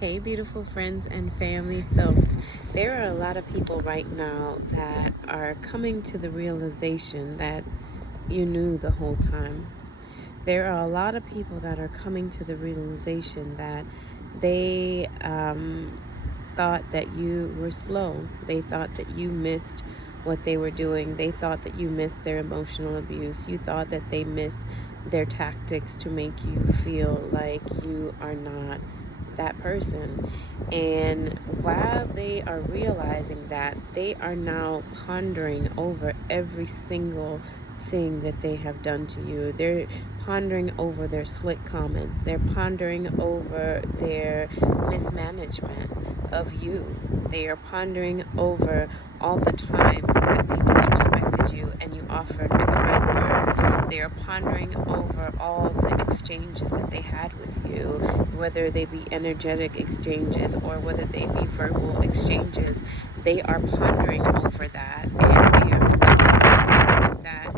Hey, beautiful friends and family. So, there are a lot of people right now that are coming to the realization that you knew the whole time. There are a lot of people that are coming to the realization that they thought that you were slow. They thought that you missed what they were doing. They thought that you missed their emotional abuse. You thought that they missed their tactics to make you feel like you are not that person. And while they are realizing that, they are now pondering over every single thing that they have done to you. They're pondering over their slick comments. They're pondering over their mismanagement of you. They are pondering over all the times that they disrespected you and you offered a kind word. They are pondering over all the exchanges that they had with you, whether they be energetic exchanges or whether they be verbal exchanges. They are pondering over that, and they are realizing that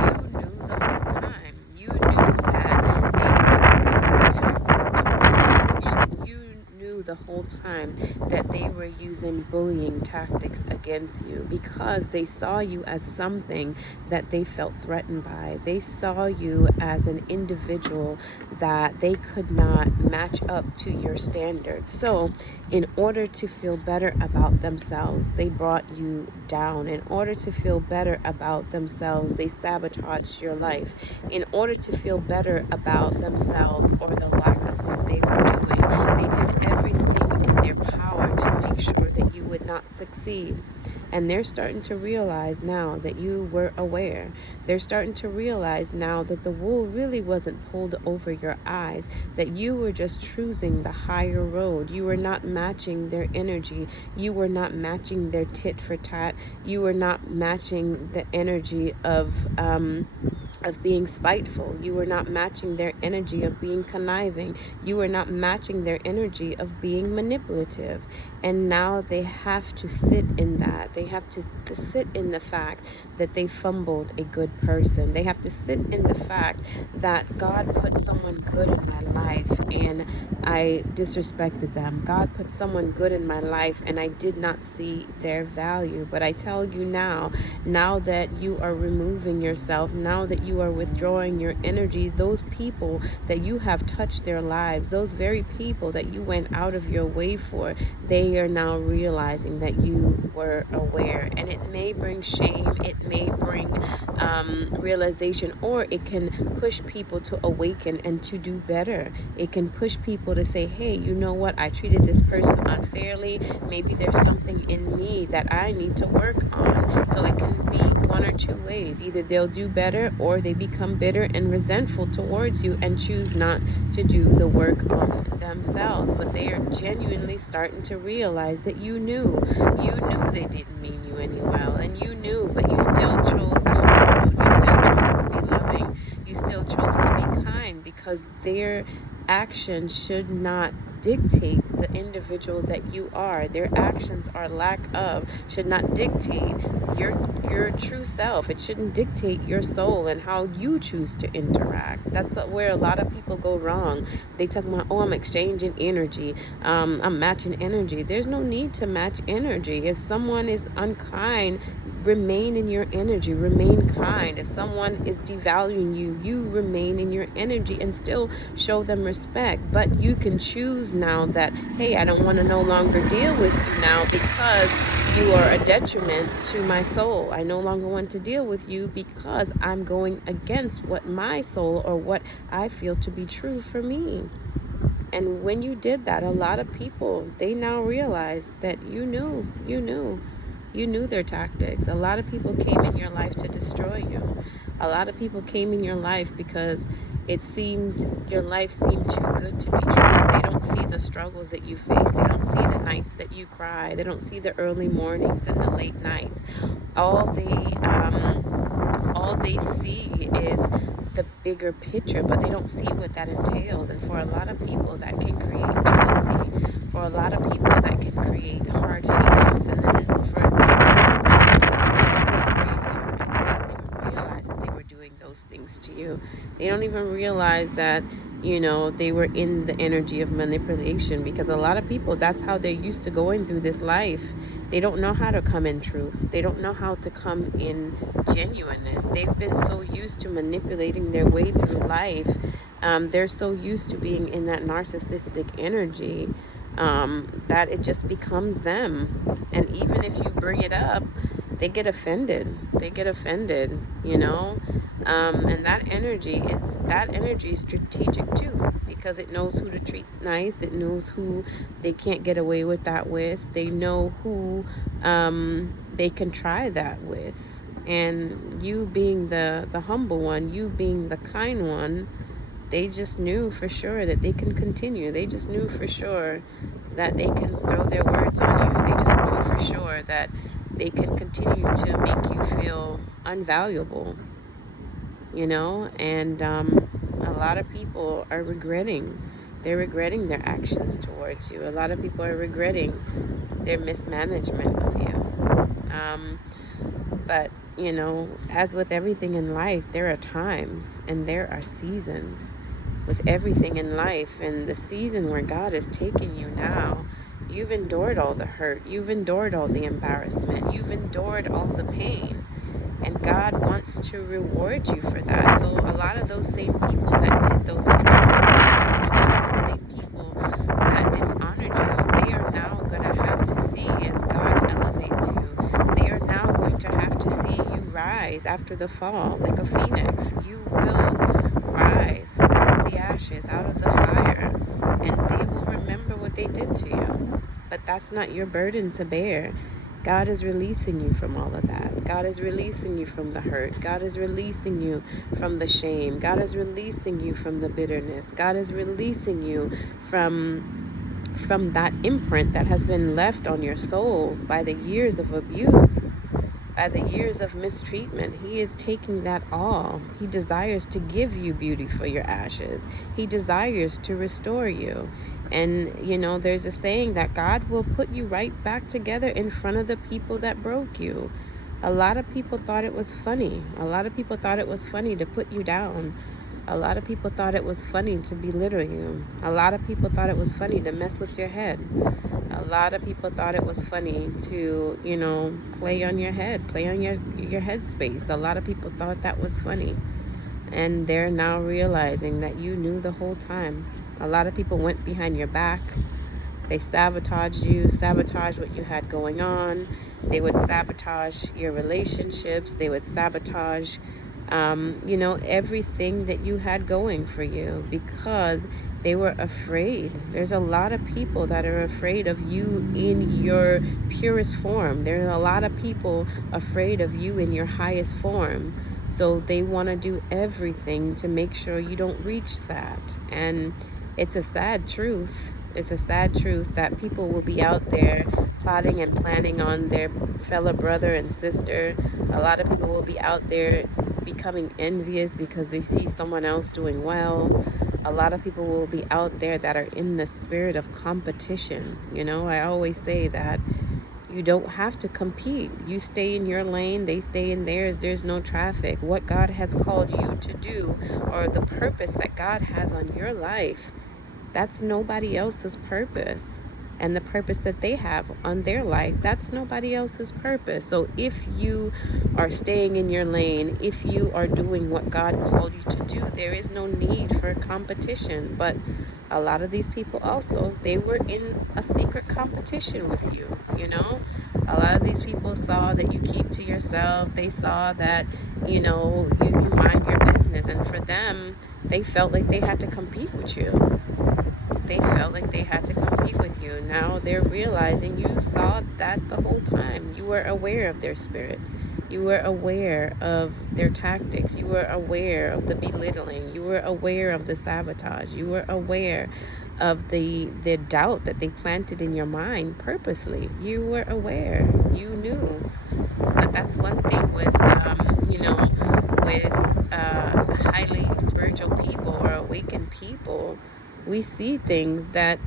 you knew the whole time. You knew that they were using tactics of manipulation. You knew the whole time that they were using bullying tactics against you because they saw you as something that they felt threatened by. They saw you as an individual that they could not match up to your standards. So, in order to feel better about themselves, they brought you down. In order to feel better about themselves, they sabotaged your life. In order to feel better about themselves or the lack of what they were doing, they did everything in their power to make sure that you would not succeed. And they're starting to realize now that you were aware. They're starting to realize now that the wool really wasn't pulled over your eyes, that you were just choosing the higher road. You were not matching their energy. You were not matching their tit for tat. You were not matching the energy of being spiteful. You were not matching their energy of being conniving. You were not matching their energy of being manipulative. And now they have to sit in that. They have to sit in the fact that they fumbled a good person. They have to sit in the fact that God put someone good in my life and I disrespected them. God put someone good in my life and I did not see their value. But I tell you now that you are removing yourself, now that you are withdrawing your energies, those people that you have touched their lives, those very people that you went out of your way for, they are now realizing that you were aware. And it may bring shame, it may bring realization, or it can push people to awaken and to do better. It can push people to say, hey, you know what? I treated this person unfairly. Maybe there's something in me that I need to work on. So it can be one or two ways. Either they'll do better or they become bitter and resentful towards you and choose not to do the work on themselves. But they are genuinely starting to realize that you knew. You knew they didn't mean you any well, and you knew, but you still chose the hard road. You still chose to be loving. You still chose to be kind because their action should not dictate the individual that you are. Their actions or lack of should not dictate your true self. It shouldn't dictate your soul and how you choose to interact. That's where a lot of people go wrong. They talk about, oh, I'm exchanging energy. I'm matching energy. There's no need to match energy. If someone is unkind, remain in your energy. Remain kind. If someone is devaluing you, you remain in your energy and still show them respect. But you can choose now that, hey, I don't want to no longer deal with you now because you are a detriment to my soul. I no longer want to deal with you because I'm going against what my soul or what I feel to be true for me. And when you did that, a lot of people, they now realize that you knew their tactics. A lot of people came in your life to destroy you. A lot of people came in your life because your life seemed too good to be true. They don't see the struggles that you face. They don't see the nights that you cry. They don't see the early mornings and the late nights. All they see is the bigger picture, but they don't see what that entails. And for a lot of people, that can create jealousy. For a lot of people, that can create hard feelings. And then for they don't even realize that they were doing those things to you. They don't even realize that you know, they were in the energy of manipulation, because a lot of people, that's how they're used to going through this life. They don't know how to come in truth. They don't know how to come in genuineness. They've been so used to manipulating their way through life. They're so used to being in that narcissistic energy, that it just becomes them. And even if you bring it up, they get offended. They get offended, you know. And that energy is strategic too, because it knows who to treat nice. It knows who they can't get away with that with. They know who they can try that with. And you being the humble one, you being the kind one, they just knew for sure that they can continue. They just knew for sure that they can throw their words on you. They just knew for sure that they can continue to make you feel unvaluable, you know. And a lot of people are regretting. They're regretting their actions towards you. A lot of people are regretting their mismanagement of you. But, you know, as with everything in life, there are times and there are seasons with everything in life. And the season where God is taking you now, you've endured all the hurt, you've endured all the embarrassment, you've endured all the pain, and God wants to reward you for that. So a lot of those same people that did those atrocities, a lot of those same people that dishonored you, they are now going to have to see, as God elevates you, they are now going to have to see you rise after the fall like a phoenix. You will rise out of the ashes, out of the fire, and they will remember what they did to you. But that's not your burden to bear. God is releasing you from all of that. God is releasing you from the hurt. God is releasing you from the shame. God is releasing you from the bitterness. God is releasing you from that imprint that has been left on your soul by the years of abuse, by the years of mistreatment. He is taking that all. He desires to give you beauty for your ashes. He desires to restore you. And, you know, there's a saying that God will put you right back together in front of the people that broke you. A lot of people thought it was funny. A lot of people thought it was funny to put you down. A lot of people thought it was funny to belittle you. A lot of people thought it was funny to mess with your head. A lot of people thought it was funny to, you know, play on your head, play on your head space. A lot of people thought that was funny. And they're now realizing that you knew the whole time. A lot of people went behind your back. They sabotaged you, sabotaged what you had going on. They would sabotage your relationships. They would sabotage, you know, everything that you had going for you, because they were afraid. There's a lot of people that are afraid of you in your purest form. There's a lot of people afraid of you in your highest form. So they want to do everything to make sure you don't reach that. And it's a sad truth. It's a sad truth that people will be out there plotting and planning on their fellow brother and sister. A lot of people will be out there becoming envious because they see someone else doing well. A lot of people will be out there that are in the spirit of competition. You know, I always say that you don't have to compete. You stay in your lane, they stay in theirs. There's no traffic. What God has called you to do, or the purpose that God has on your life, that's nobody else's purpose. And the purpose that they have on their life, that's nobody else's purpose. So if you are staying in your lane, if you are doing what God called you to do, there is no need for competition. But a lot of these people also, they were in a secret competition with you, you know. A lot of these people saw that you keep to yourself. They saw that, you know, you mind your business. And for them, they felt like they had to compete with you. They felt like they had to compete with you. Now they're realizing you saw that the whole time. You were aware of their spirit. You were aware of their tactics. You were aware of the belittling. You were aware of the sabotage. You were aware of the doubt that they planted in your mind purposely. You were aware. You knew. But that's one thing with, you know, with highly spiritual people or awakened people. We see things that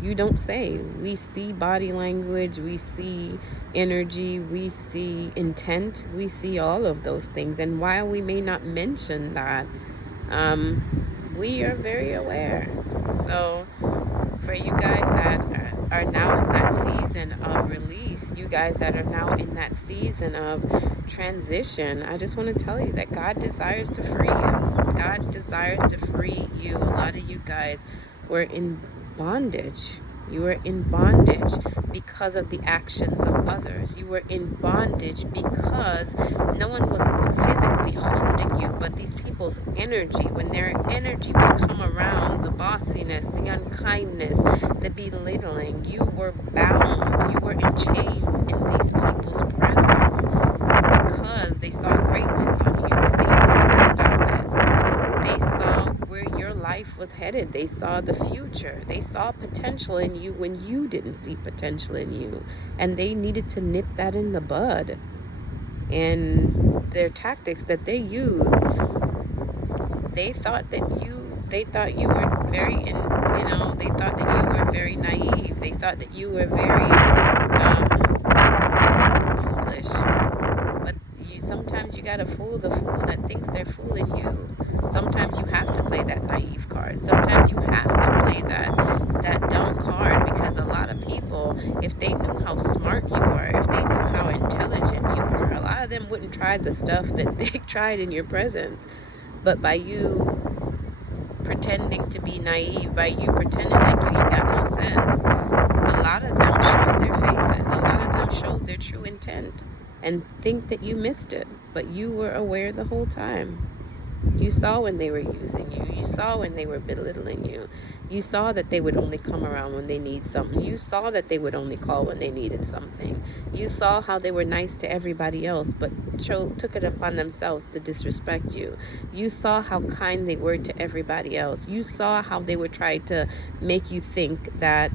you don't say. We see body language, we see energy, we see intent, we see all of those things. And while we may not mention that, we are very aware. So for you guys that are now in that season of release, you guys that are now in that season of transition, I just want to tell you that God desires to free you. God desires to free you. A lot of you guys were in bondage. You were in bondage because of the actions of others. You were in bondage because no one was physically holding you, but these people's energy, when their energy would come around, the bossiness, the unkindness, the belittling, you were bound. You were in chains in these people's presence because they saw greatness on you and they needed to stop it. They saw where your life was headed. They saw the future. They saw potential in you when you didn't see potential in you. And they needed to nip that in the bud. And their tactics that they used, they thought you were very, they thought that you were very naive. They thought that you were very foolish. But sometimes you gotta fool the fool that thinks they're fooling you. Sometimes you have to play that naive card. Sometimes you have to play that dumb card, because a lot of people, if they knew how smart you were, if they knew how intelligent you were, a lot of them wouldn't try the stuff that they tried in your presence. But by you pretending to be naive, by you pretending like you ain't got no sense, a lot of them showed their faces. A lot of them showed their true intent and think that you missed it, but you were aware the whole time. You saw when they were using you. You saw when they were belittling you. You saw that they would only come around when they need something. You saw that they would only call when they needed something. You saw how they were nice to everybody else, but took it upon themselves to disrespect you. You saw how kind they were to everybody else. You saw how they would try to make you think that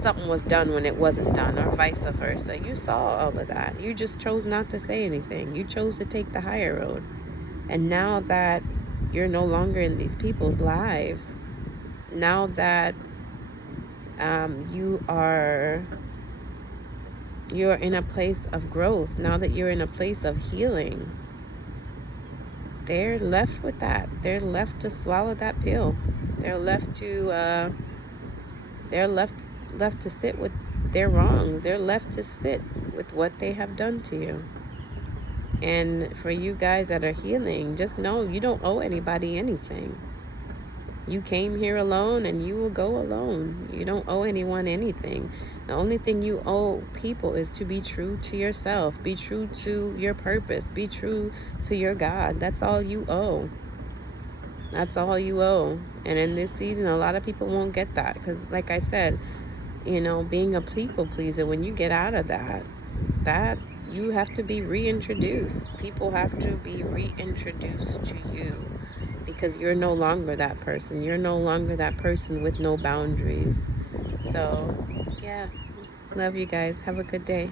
something was done when it wasn't done, or vice versa. You saw all of that. You just chose not to say anything. You chose to take the higher road. And now that you're no longer in these people's lives, now that you're in a place of growth, now that you're in a place of healing, they're left with that. They're left to swallow that pill. They're left to sit with their wrongs. They're left to sit with what they have done to you. And for you guys that are healing, just know you don't owe anybody anything. You came here alone and you will go alone. You don't owe anyone anything. The only thing you owe people is to be true to yourself. Be true to your purpose. Be true to your God. That's all you owe. That's all you owe. And in this season, a lot of people won't get that. Because like I said, being a people pleaser, when you get out of that you have to be reintroduced. People have to be reintroduced to you, because you're no longer that person. You're no longer that person with no boundaries. So, yeah. Love you guys. Have a good day.